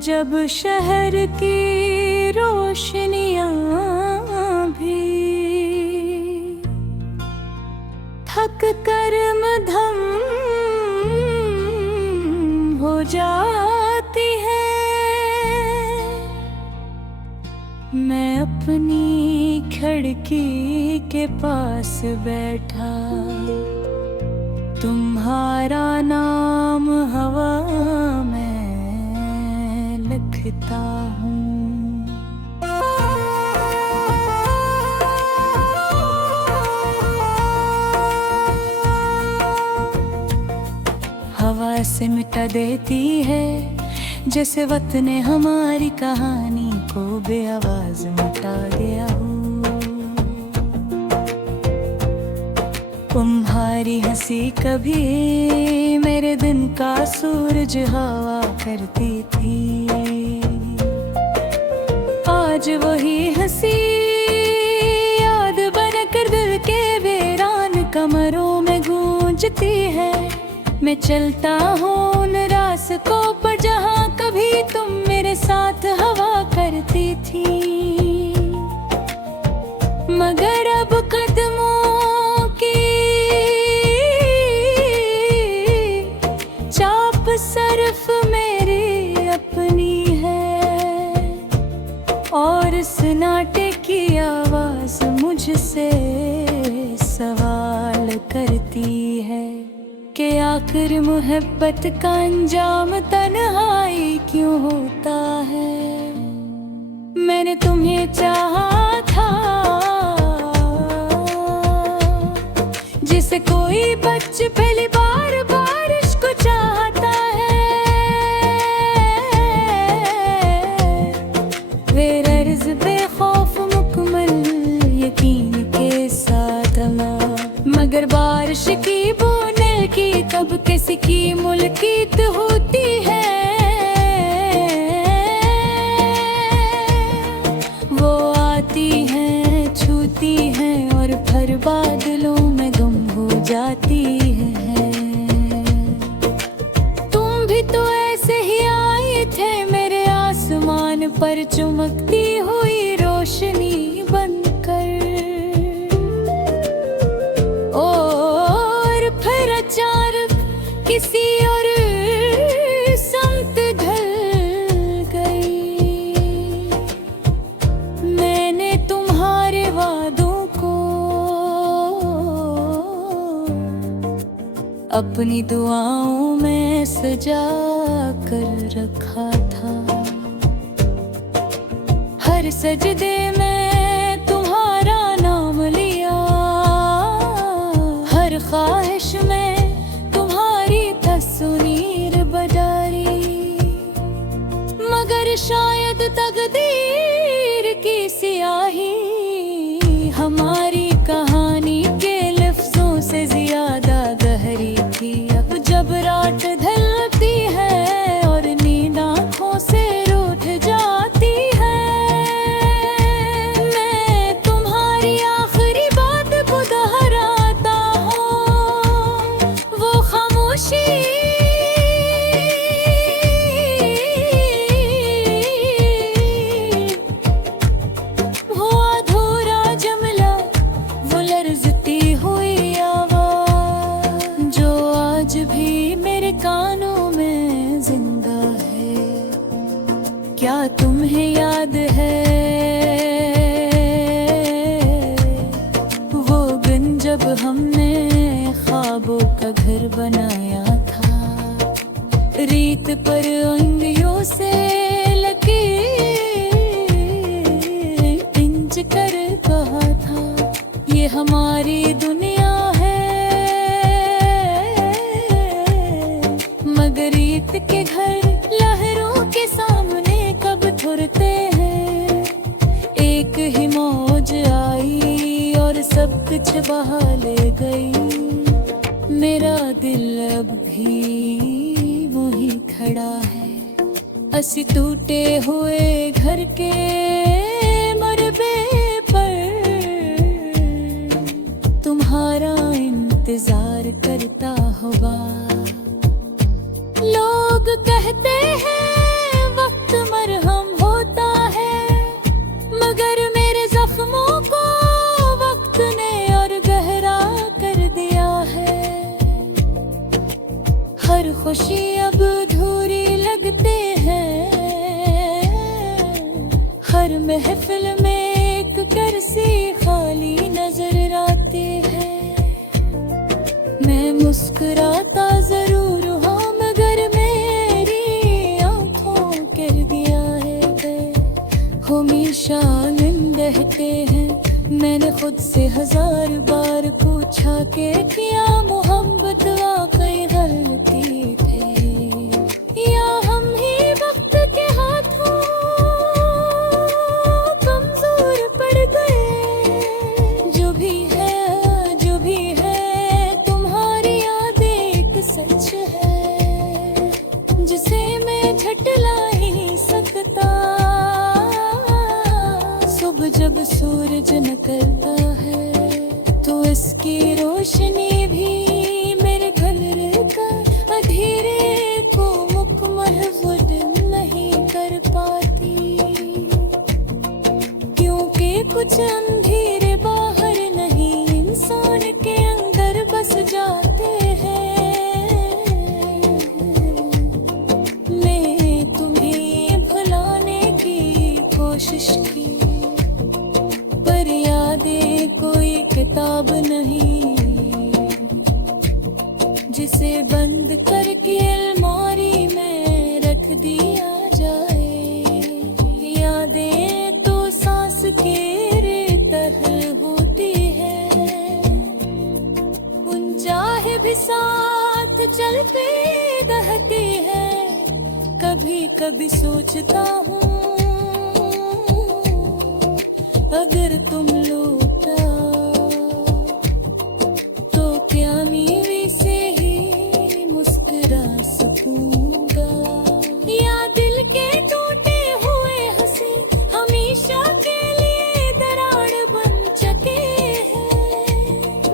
जब शहर की रोशनियां भी थक कर मधम हो जाती है, मैं अपनी खिड़की के पास बैठा तुम्हारा नाम हवा में लिखता हूँ। हवा से मिटा देती है जैसे वक्त ने हमारी कहानी को बेआवाज मिटा दिया हूँ। तुम्हारी हंसी कभी मेरे दिन का सूरज हवा करती थी, आज वही हंसी याद बनकर दिल के वीरान कमरों में गूंजती है। मैं चलता हूँ उन रास्तों पर जहाँ कभी तुम मेरे साथ हवा करती थी, मगर अब कदमों की चाप सिर्फ मेरी अपनी है, और सन्नाटे की आवाज मुझसे सवाल करती है कि आखिर मोहब्बत का अंजाम तन्हाई क्यों होता है। मैंने तुम्हें चाहा था जिसे कोई बच्चे पहली बार बारिश को चाहता है, बेगर्ज बेखौफ मुकम्मल यकीन के साथ अमा, मगर बारिश की बूंदें की कब किसी की मुल्कियत होती है। वो आती हैं, छूती हैं और फिर बादलों में गुम हो जाती है। तुम भी तो ऐसे ही आए थे मेरे आसमान पर चमकती हुई रोशनी बनकर, और फिर अचानक किसी और समत ढल गई। मैंने तुम्हारे वादों को अपनी दुआओं में सजा कर रखा था, हर सजदे में तुम्हारा नाम लिया, हर ख्वाहिश में तुम्हारी तस्वीर बजारी, मगर शायद तकदीर की स्याही हमारी कहानी के लफ्जों से ज्यादा गहरी थी। अब जब रात ढलती है और नींद आँखों से रूठ जाती है, मैं तुम्हारी आखिरी बात को दोहराता हूँ, वो खामोशी वो अधूरा जुमला, वो लर्ज़ती हुई आवाज़ जो आज भी मेरे कानों में जिंदा है। क्या तुम्हें याद है वो दिन जब हमने ख्वाबों का घर बनाया था, रीत पर उंगलियों से लकीर खींच कर कहा था ये हमारी दुनिया है, मगर रीत के घर लहरों के सामने कब ठुरते हैं। एक ही मौज आई और सब कुछ बहा ले गई, मेरा दिल अब भी वही खड़ा है, असी टूटे हुए घर के मरबे पर तुम्हारा इंतजार करता होगा। लोग कहते हैं वक्त हर खुशी अब अधूरी लगते हैं, हर महफिल में एक कुर्सी खाली नजर आती है। मैं मुस्कुराता जरूर हूँ मगर मेरी आंखों कह दिया है वे हमेशा आनंद रहते हैं। मैंने खुद से 1000 बार पूछा कि क्या मोहब्बत वाकई गलती थे या हम ही वक्त के हाथों कमजोर पड़ गए। जो भी है तुम्हारी याद एक सच है जिसे मैं झटला ही नहीं सकता। सुबह जब सूरज निकलता है तो इसकी रोशनी भी मेरे घर का अंधेरे को मुकम्मल नहीं कर पाती, क्योंकि कुछ अंधेरे बाहर नहीं इंसान के अंदर बस जाते हैं। मैं तुम्हें भुलाने की कोशिश की पर यादें कोई किताब नहीं जिसे बंद करके अलमारी में रख दिया जाए। यादें तो सांस के तरह होती है, उन चाहे भी साथ चलते रहती है। कभी कभी सोचता हूँ अगर तुम लौटा तो क्या मेरे से ही मुस्कुरा सकूंगा, या दिल के टूटे हुए हंसी हमेशा के लिए दरार बन चुके हैं।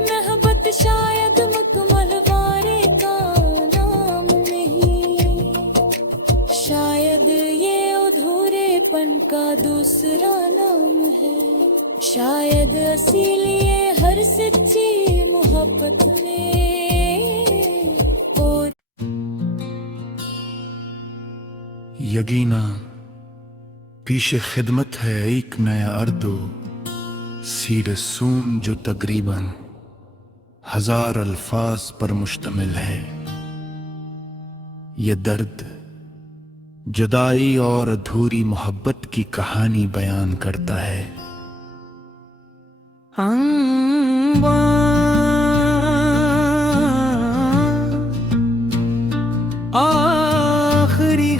मोहब्बत शायद मुकम्मल वारे का नाम नहीं, शायद ये अधूरेपन का दूसरा नाम है। शायद इसीलिए हर सच्ची मोहब्बत में और यकीना पीछे खिदमत है एक नया अर्दो सीर सून जो तकरीबन 1000 अल्फाज पर मुश्तमिल है। ये दर्द जुदाई और अधूरी मोहब्बत की कहानी बयान करता है। आखिरी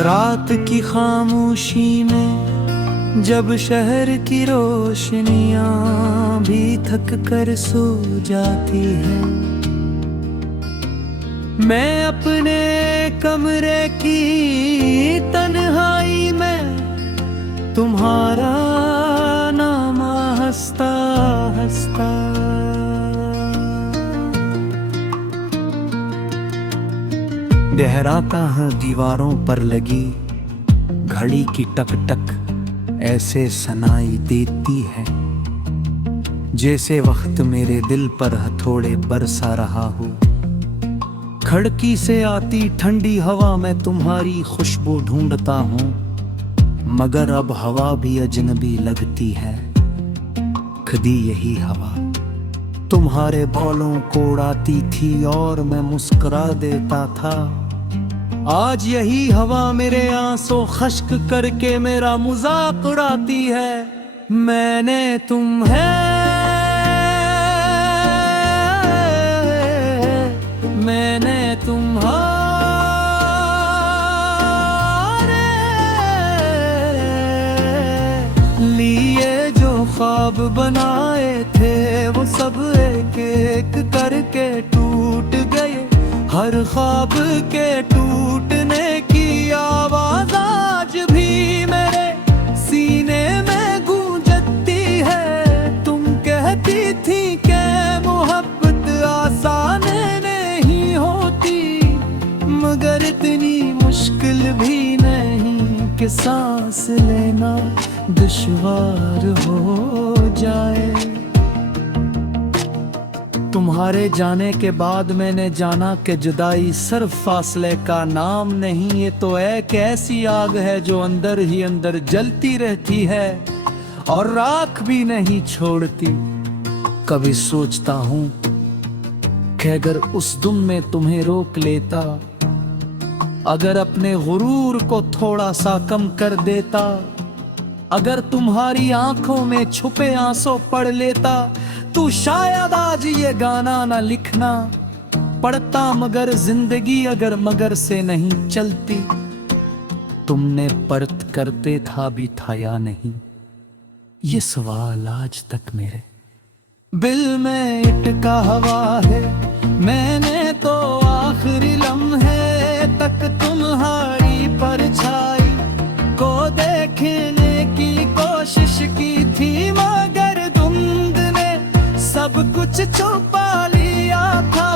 रात की खामोशी में जब शहर की रोशनियां भी थक कर सो जाती है, मैं अपने कमरे की तन्हाई में तुम्हारा नाम हंसता हंसता दोहराता है। दीवारों पर लगी घड़ी की टक टक ऐसे सुनाई देती है जैसे वक्त मेरे दिल पर हथौड़े बरसा रहा हो। खिड़की से आती ठंडी हवा में तुम्हारी खुशबू ढूंढता हूँ, मगर अब हवा भी अजनबी लगती है। खुदी यही हवा तुम्हारे बालों को उड़ाती थी और मैं मुस्कुरा देता था। आज यही हवा मेरे आंसू खश्क करके मेरा मजाक उड़ाती है। मैंने तुम्हारे लिए जो ख्वाब बनाए थे वो सब एक एक करके टूट गए। हर ख्वाब के टूटने की आवाज आज भी मेरे सीने में गूंजती है। तुम कहती थी कि मोहब्बत आसान नहीं होती, मगर इतनी मुश्किल भी नहीं कि सांस लेना दुश्वार हो जाए। तुम्हारे जाने के बाद मैंने जाना कि जुदाई सिर्फ फासले का नाम नहीं, ये तो एक ऐसी आग है जो अंदर ही अंदर जलती रहती है और राख भी नहीं छोड़ती। कभी सोचता हूँ कि अगर उस दिन में तुम्हें रोक लेता, अगर अपने गुरूर को थोड़ा सा कम कर देता, अगर तुम्हारी आंखों में छुपे आंसू पढ़ लेता, तू शायद आज ये गाना न लिखना पड़ता। मगर जिंदगी अगर मगर से नहीं चलती, तुमने परत करते था भी था या नहीं, ये सवाल आज तक मेरे दिल में इटका हवा है। मैंने तो आखिरी लम्हे तक तुम्हारी परछाई को देखने की कोशिश की थी, मगर धुंध ने सब कुछ छुपा लिया था।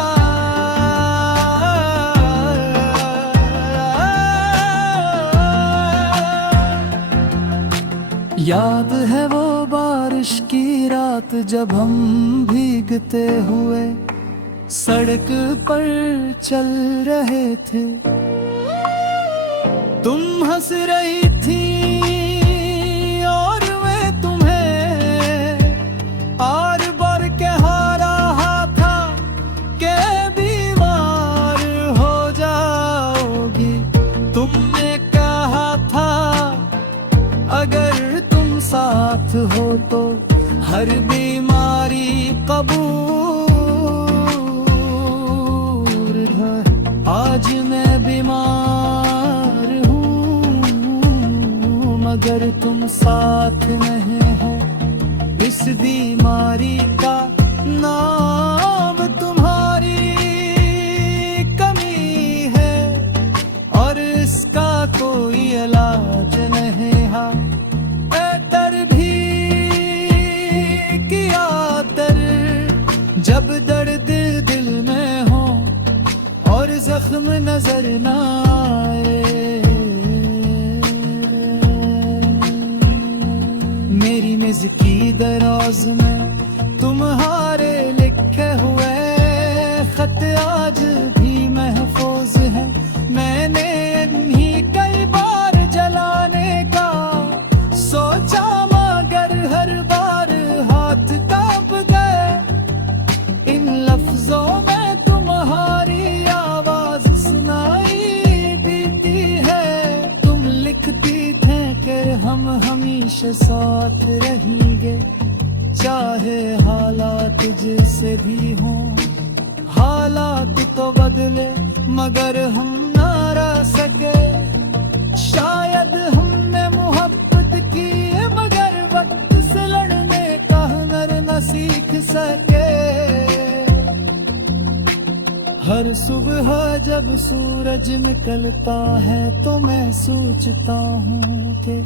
याद है वो बारिश की रात जब हम भीगते हुए सड़क पर चल रहे थे, तुम हंस रही थी और मैं तुम्हें आर बार कह रहा था कि बीमार हो जाओगी। तुमने कहा था अगर तुम साथ हो तो हर बीमारी कबूल है। आज मैं बीमार हूँ मगर तुम साथ नहीं हो, इस बीमारी का नाम तुम्हारी कमी है और इसका कोई इलाज नहीं है। दर भी किया दर जब दर्द दिल में हो और जख्म नजर ना आए। मेरी मेज की दराज में तुम्हारे लिखे हुए खत आज भी महफूज है। मैंने इन्हीं कई बार जलाने का सोचा मगर हर बार हाथ कांप गए। इन लफ्जों में तुम्हारी आवाज सुनाई देती है। तुम लिखती थे कि हम हमेशा साथ रहेंगे, चाहे हालात जैसे भी हों। हालात तो बदले मगर हम ना रह सके। शायद हमने मोहब्बत की मगर वक्त से लड़ने का हुनर न सीख सके। हर सुबह जब सूरज निकलता है तो मैं सोचता हूँ कि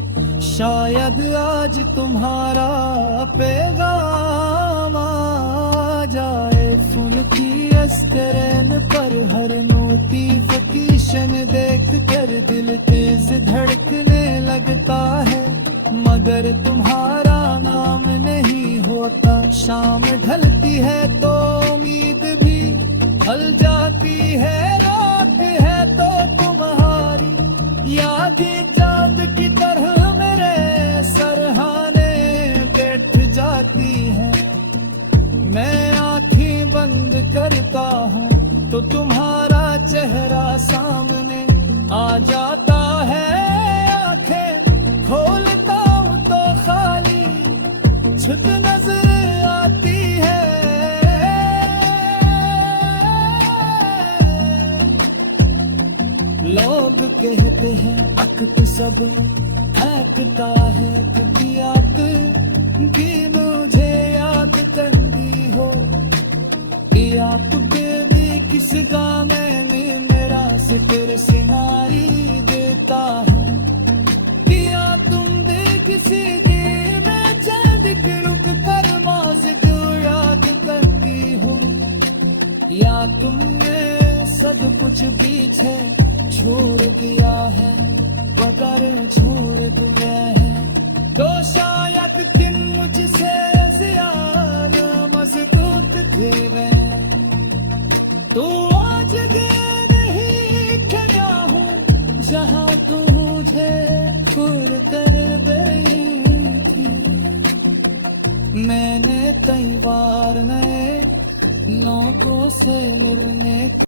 शायद आज तुम्हारा पैगाम आ जाए। फूल की स्क्रीन पर हर नोटिफिकेशन देख कर दिल तेज धड़कने लगता है, मगर तुम्हारा नाम नहीं होता। शाम ढलती है तो उम्मीद भी ढल जाती है, रात है तो तुम्हारी याद चांद की तरह मेरे सरहाने बैठ जाती है। मैं आंखें बंद करता हूँ तो तुम्हारा चेहरा सामने आ जाता है। आंखें खोलता हूँ तो खाली छुप नजर आती है। लोग कहते हैं अक्त सब फेंकता है कि याद भी मुझे याद करनी हो। या तुझे भी किस गाँव में मेरा जिक्र सुनाई देता है। या तुम भी किसी दिन में चंद रुक कर माज़ को याद करती हो। या तुमने सब कुछ पीछे छोड़ दिया है, बगर छोड़ दिया है। तो शायद दिन मुझसे ज्यादा मजबूत थे वे। तू आज दे नहीं खड़ा हूँ जहाँ तू मुझे छोड़ कर गई थी। मैंने कई बार नए लोगों से मिलने